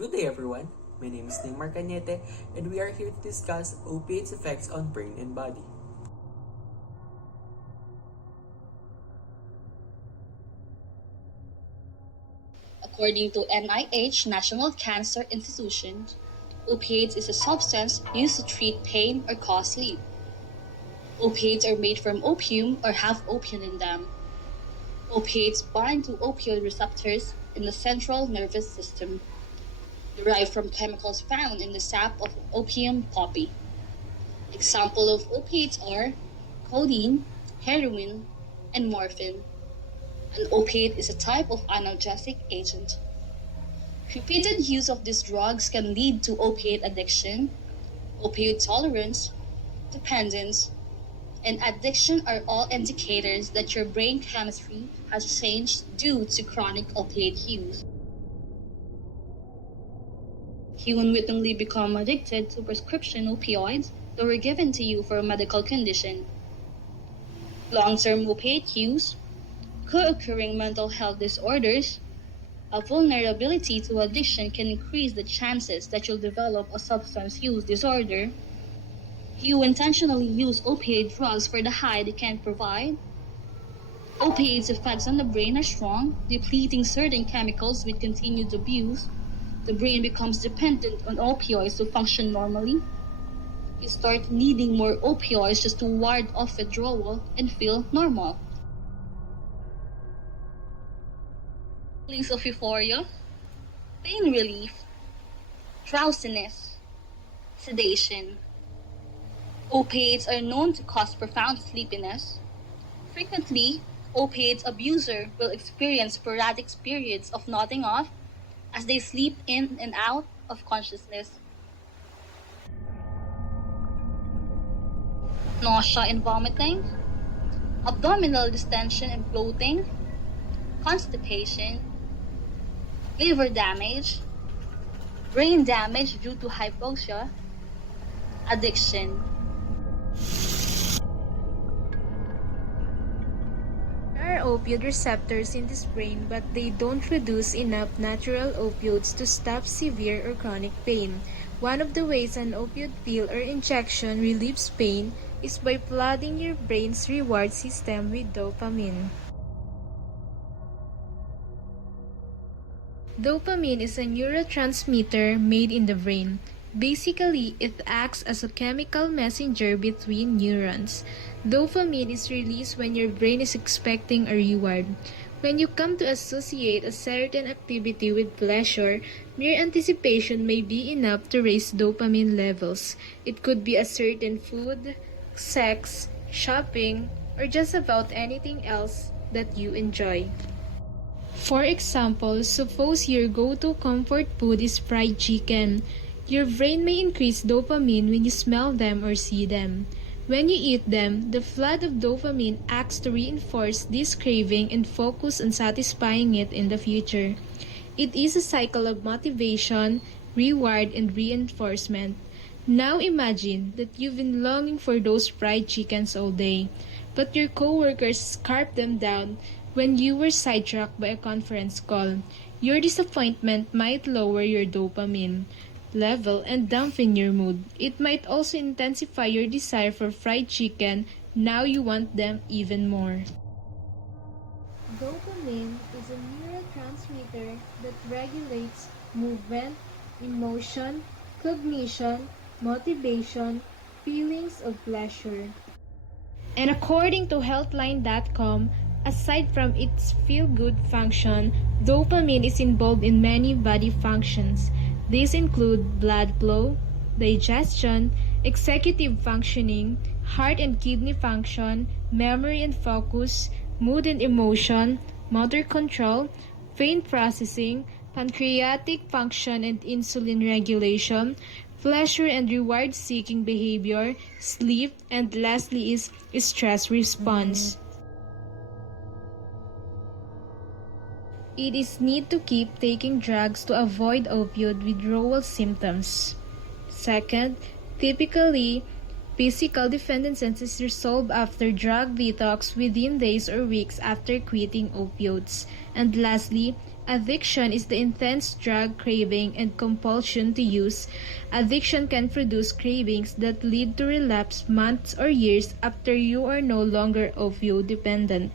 Good day everyone, my name is Neymar Cañete and we are here to discuss opiates' effects on brain and body. According to NIH National Cancer Institution, opiates is a substance used to treat pain or cause sleep. Opiates are made from opium or have opium in them. Opiates bind to opioid receptors in the central nervous system, derived from chemicals found in the sap of opium poppy. Examples of opiates are codeine, heroin, and morphine. An opiate is a type of analgesic agent. Repeated use of these drugs can lead to opiate addiction, opioid tolerance, dependence, and addiction are all indicators that your brain chemistry has changed due to chronic opiate use. You unwittingly become addicted to prescription opioids that were given to you for a medical condition. Long-term opiate use, co-occurring mental health disorders, a vulnerability to addiction can increase the chances that you'll develop a substance use disorder. You intentionally use opiate drugs for the high they can't provide. Opiates' effects on the brain are strong, depleting certain chemicals with continued abuse. The brain becomes dependent on opioids to function normally. You start needing more opioids just to ward off withdrawal and feel normal. Feelings of euphoria, pain relief, drowsiness, sedation. Opiates are known to cause profound sleepiness. Frequently, opiate abuser will experience sporadic periods of nodding off as they sleep in and out of consciousness. Nausea and vomiting, abdominal distension and bloating, constipation, liver damage, brain damage due to hypoxia, addiction. There are opioid receptors in this brain, but they don't produce enough natural opioids to stop severe or chronic pain. One of the ways an opioid pill or injection relieves pain is by flooding your brain's reward system with dopamine. Dopamine is a neurotransmitter made in the brain. Basically, it acts as a chemical messenger between neurons. Dopamine is released when your brain is expecting a reward. When you come to associate a certain activity with pleasure, mere anticipation may be enough to raise dopamine levels. It could be a certain food, sex, shopping, or just about anything else that you enjoy. For example, suppose your go-to comfort food is fried chicken. Your brain may increase dopamine when you smell them or see them. When you eat them, the flood of dopamine acts to reinforce this craving and focus on satisfying it in the future. It is a cycle of motivation, reward, and reinforcement. Now imagine that you've been longing for those fried chickens all day, but your coworkers scarfed them down when you were sidetracked by a conference call. Your disappointment might lower your dopamine level and dampen your mood. It might also intensify your desire for fried chicken. Now you want them even more. Dopamine is a neurotransmitter that regulates movement, emotion, cognition, motivation, feelings of pleasure. And according to Healthline.com, aside from its feel-good function, dopamine is involved in many body functions. These include blood flow, digestion, executive functioning, heart and kidney function, memory and focus, mood and emotion, motor control, brain processing, pancreatic function and insulin regulation, pleasure and reward-seeking behavior, sleep, and lastly is stress response. It is need to keep taking drugs to avoid opioid withdrawal symptoms. Second, typically, physical dependence is resolved after drug detox within days or weeks after quitting opioids. And lastly, addiction is the intense drug craving and compulsion to use. Addiction can produce cravings that lead to relapse months or years after you are no longer opioid dependent.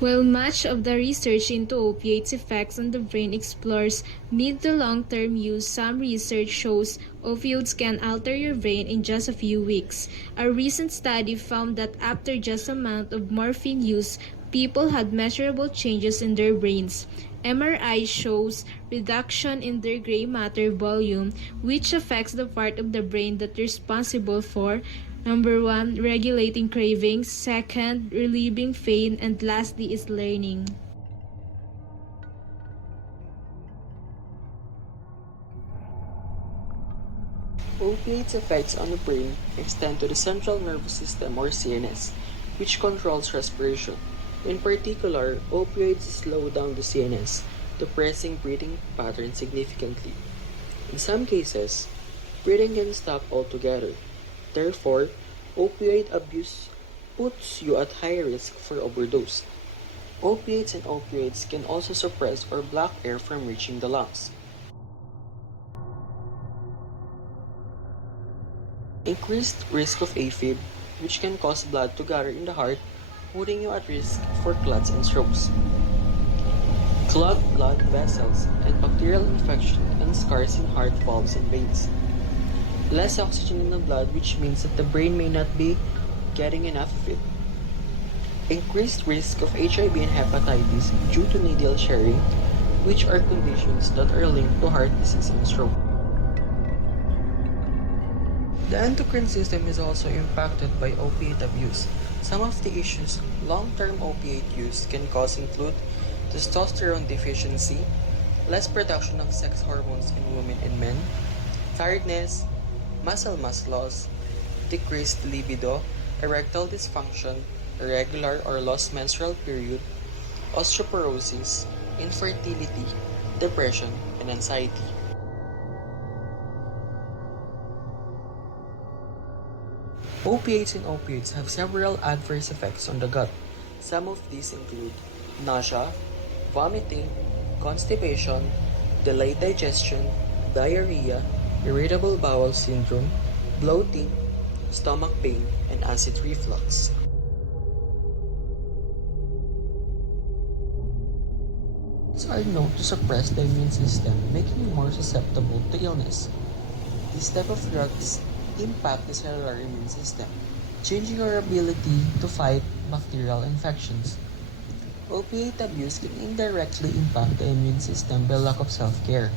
While much of the research into opiates' effects on the brain explores mid to long-term use, some research shows opioids can alter your brain in just a few weeks. A recent study found that after just a month of morphine use, people had measurable changes in their brains. MRI shows reduction in their gray matter volume, which affects the part of the brain that is responsible for Number 1, regulating cravings. Second, relieving pain. And lastly is learning. Opiates' effects on the brain extend to the central nervous system or CNS, which controls respiration. In particular, opioids slow down the CNS, depressing breathing patterns significantly. In some cases, breathing can stop altogether. Therefore, opioid abuse puts you at high risk for overdose. Opiates and opioids can also suppress or block air from reaching the lungs. Increased risk of AFib, which can cause blood to gather in the heart, putting you at risk for clots and strokes. Clogged blood vessels and bacterial infection and scars in heart valves and veins. Less oxygen in the blood, which means that the brain may not be getting enough of it. Increased risk of HIV and hepatitis due to needle sharing, which are conditions that are linked to heart disease and stroke. The endocrine system is also impacted by opiate abuse. Some of the issues long-term opiate use can cause include testosterone deficiency, less production of sex hormones in women and men, tiredness, muscle mass loss, decreased libido, erectile dysfunction, irregular or lost menstrual period, osteoporosis, infertility, depression, and anxiety. Opiates and opioids have several adverse effects on the gut. Some of these include nausea, vomiting, constipation, delayed digestion, diarrhea, irritable bowel syndrome, bloating, stomach pain, and acid reflux. These are known to suppress the immune system, making you more susceptible to illness. These type of drugs impact the cellular immune system, changing our ability to fight bacterial infections. Opiate abuse can indirectly impact the immune system by lack of self-care.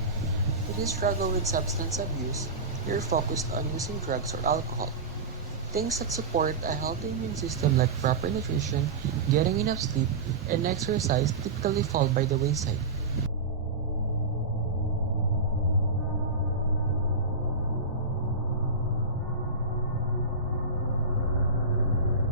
If you struggle with substance abuse, you're focused on using drugs or alcohol. Things that support a healthy immune system like proper nutrition, getting enough sleep, and exercise typically fall by the wayside.